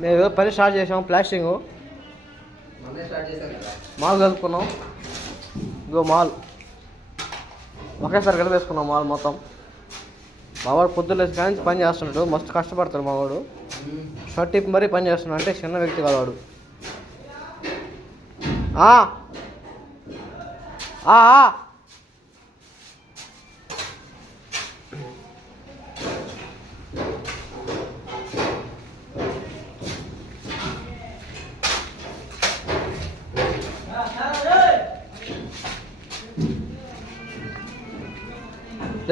మేము ఏదో పని స్టార్ట్ చేసాం ప్లాస్టింగ్ మాల్ కలుపుకున్నాం. ఇగో మాల్. ఒకేసారి కలిపేసుకున్నాం మాల్ మొత్తం. మావాడు పొద్దున్న లేచి కానీ పని చేస్తున్నాడు. మస్తు కష్టపడతాడు మావాడు షర్ట్ ఇప్పి మరీ పని చేస్తున్నాడు అంటే చిన్న వ్యక్తి కాదు ఆ! ఆ, ఆ.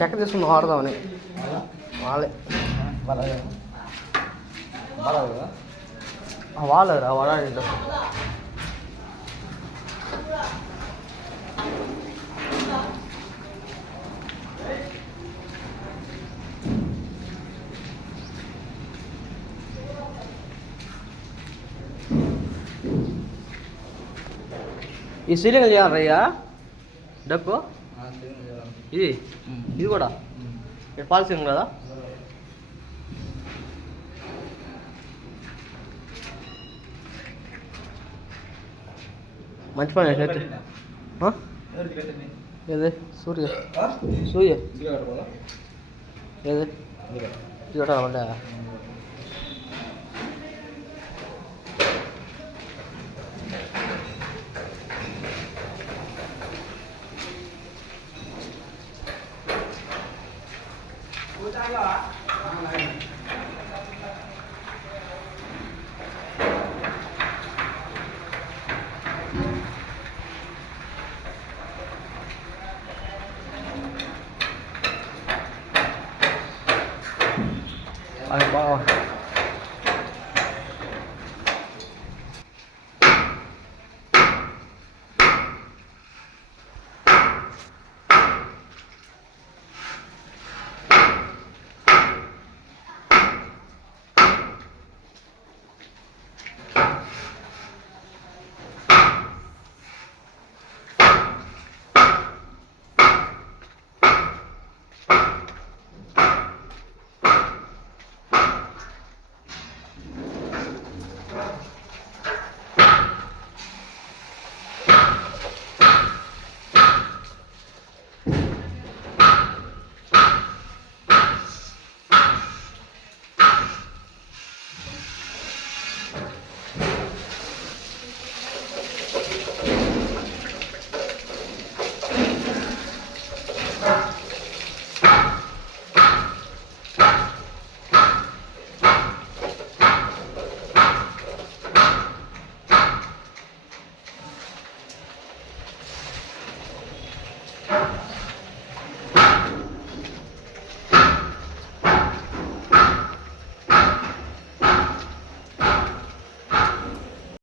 చెక్క తీసుకున్న వాడదామని వాళ్ళే. ఆ వాళ్ళరా వాడాలి ఈ సీలింగ్ చేయాలయ్యా డక్కు ఇది ఇది కూడా ఇక్కడ పాల్ సీలింగ్ కదా మంచి పని చేసినట్టు ఆ? ఏది సూర్య సూర్య ఏది చూడాలంటే 哎呀妈呀